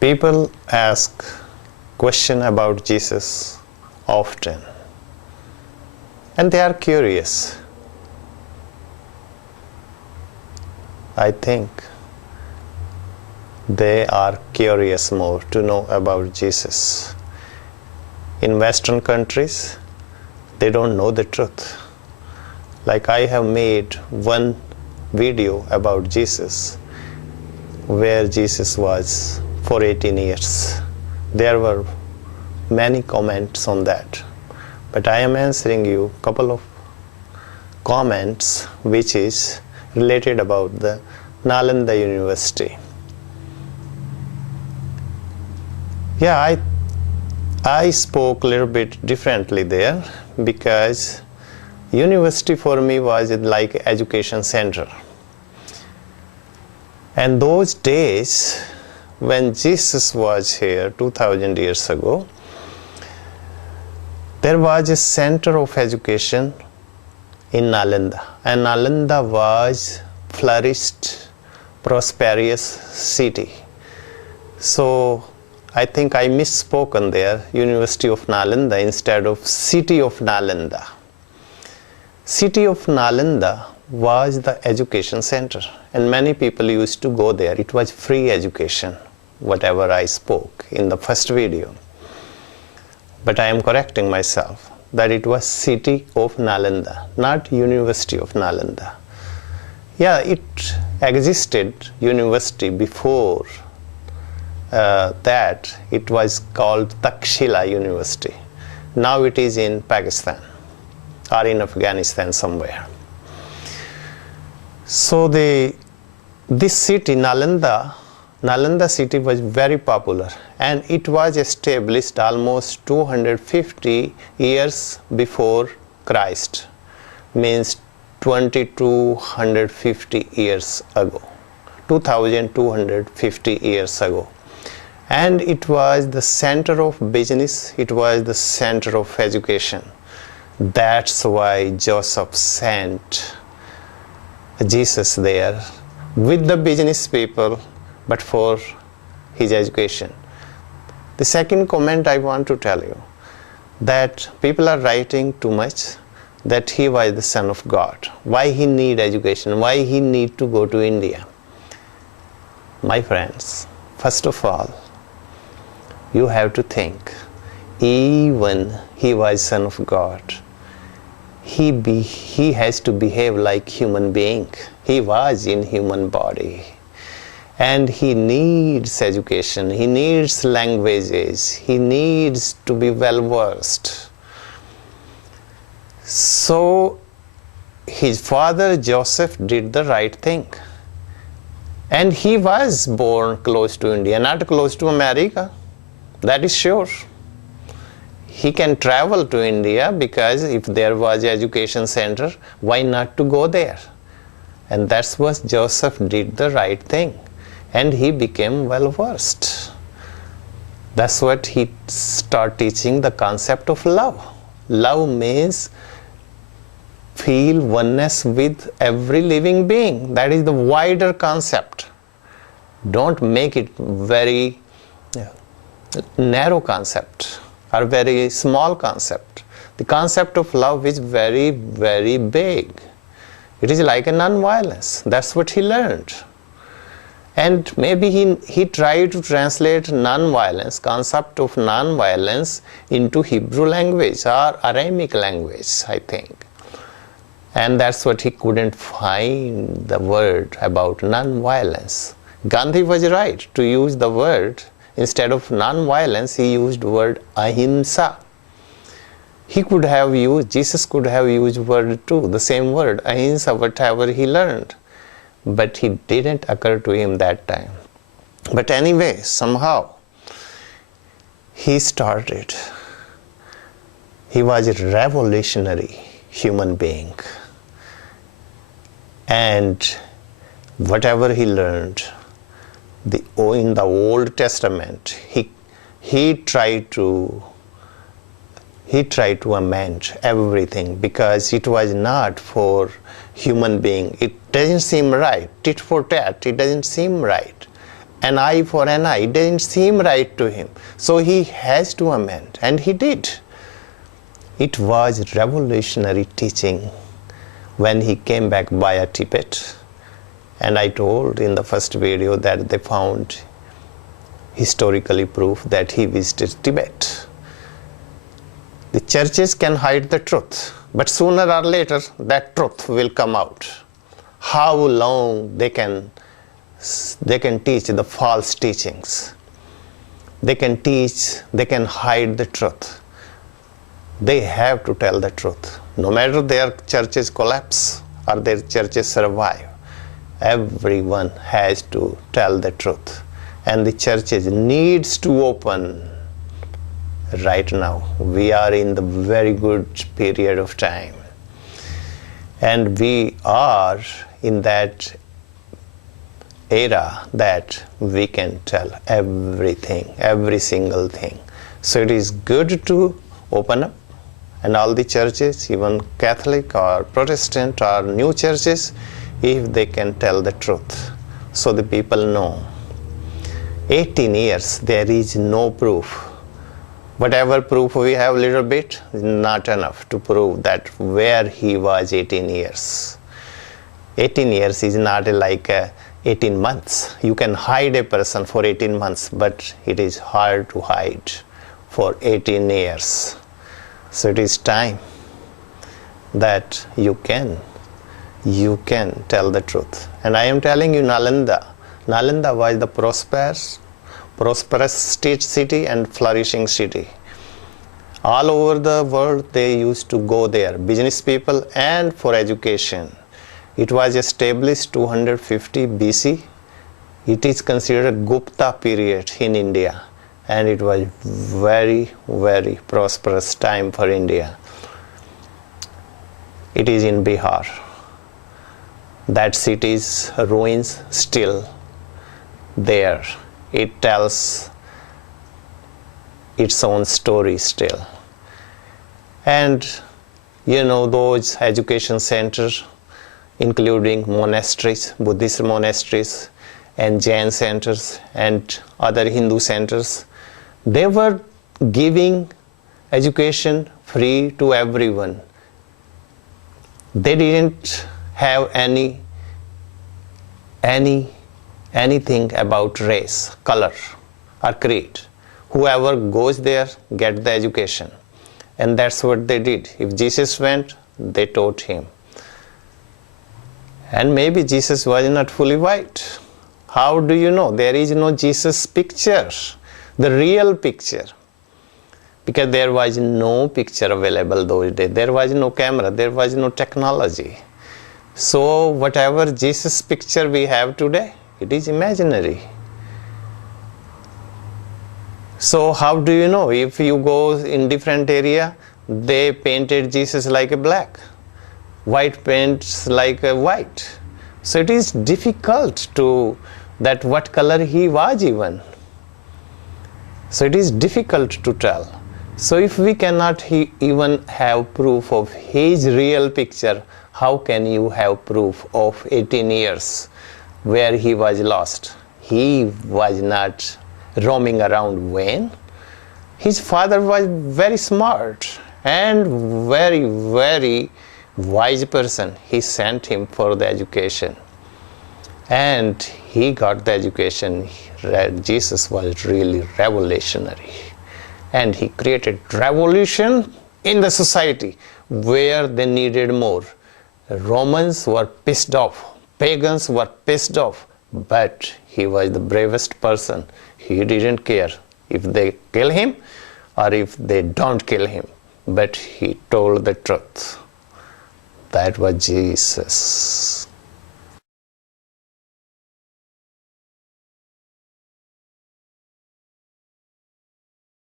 People ask questions about Jesus often, and they are curious. I think they are curious more to know about Jesus. In Western countries, they don't know the truth. Like I have made one video about Jesus, where Jesus was for 18 years. There were many comments on that, but I am answering you a couple of comments which is related about the Nalanda University. Yeah, I spoke a little bit differently there because university for me was like education center. And those days when Jesus was here 2000 years ago, there was a center of education in Nalanda, and Nalanda was flourished, prosperous city. So I think I misspoken there, University of Nalanda instead of City of Nalanda. City of Nalanda was the education center, and many people used to go there. It was free education, whatever I spoke in the first video. But I am correcting myself that it was City of Nalanda, not University of Nalanda. Yeah, it existed university before that. It was called Takshila University. Now it is in Pakistan or in Afghanistan somewhere. So this city, Nalanda city was very popular, and it was established almost 250 years before Christ, means 2250 years ago, 2250 years ago. And it was the center of business, it was the center of education. That's why Joseph sent Jesus there with the business people, but for his education. The second comment I want to tell you, that people are writing too much that he was the Son of God. Why he need education? Why he need to go to India? My friends, first of all, you have to think, even he was Son of God, he has to behave like human being. He was in human body. And he needs education, he needs languages, he needs to be well versed. So his father Joseph did the right thing. And he was born close to India, not close to America. That is sure. He can travel to India because if there was an education center, why not to go there? And that's what Joseph did the right thing. And he became well versed. That's what he started teaching, the concept of love. Love means feel oneness with every living being. That is the wider concept. Don't make it very narrow concept or very small concept. The concept of love is very, very big. It is like a non-violence. That's what he learned. And maybe he tried to translate non-violence, concept of non-violence into Hebrew language or Aramaic language, I think. And that's what he couldn't find the word about non-violence. Gandhi was right to use the word. Instead of non-violence, he used the word ahimsa. Jesus could have used word too, the same word, ahimsa, whatever he learned. But it didn't occur to him that time. But anyway, somehow, he started. He was a revolutionary human being. And whatever he learned, in the Old Testament, he tried to amend everything because it was not for human being. It doesn't seem right. Tit for tat, it doesn't seem right. an eye for an eye didn't seem right to him. So he has to amend, and he did. It was revolutionary teaching when he came back via Tibet. And I told in the first video that they found historically proof that he visited Tibet. The churches can hide the truth, but sooner or later that truth will come out. How long they can teach the false teachings. They can teach, they can hide the truth. They have to tell the truth. No matter their churches collapse or their churches survive, everyone has to tell the truth. And the churches needs to open right now. We are in the very good period of time. And we are in that era that we can tell everything, every single thing. So it is good to open up, and all the churches, even Catholic or Protestant or new churches, if they can tell the truth, so the people know. 18 years, there is no proof. Whatever proof we have, little bit, is not enough to prove that where he was 18 years. 18 years is not like 18 months. You can hide a person for 18 months, but it is hard to hide for 18 years. So it is time that you can tell the truth. And I am telling you, Nalanda was the prosperous state city and flourishing city. All over the world they used to go there, business people and for education. It was established 250 BC. It is considered Gupta period in India, and it was very, very prosperous time for India. It is in Bihar. That city's ruins still there. It tells its own story still. And you know, those education centers, including monasteries, Buddhist monasteries, and Jain centers, and other Hindu centers, they were giving education free to everyone. They didn't have anything about race, color, or creed. Whoever goes there get the education. And that's what they did. If Jesus went, they taught him. And maybe Jesus was not fully white. How do you know? There is no Jesus picture, the real picture. Because there was no picture available those days. There was no camera, there was no technology. So whatever Jesus picture we have today, it is imaginary. So how do you know? If you go in different area, they painted Jesus like a black, white paints like a white. So it is difficult to that what color he was even. So it is difficult to tell. So if we cannot even have proof of his real picture, how can you have proof of 18 years where he was lost? He was not roaming around vain. His father was very smart and very, very wise person. He sent him for the education. And he got the education. Jesus was really revolutionary. And he created revolution in the society where they needed more. Romans were pissed off. Pagans were pissed off. But he was the bravest person. He didn't care if they kill him or if they don't kill him. But he told the truth. That was Jesus.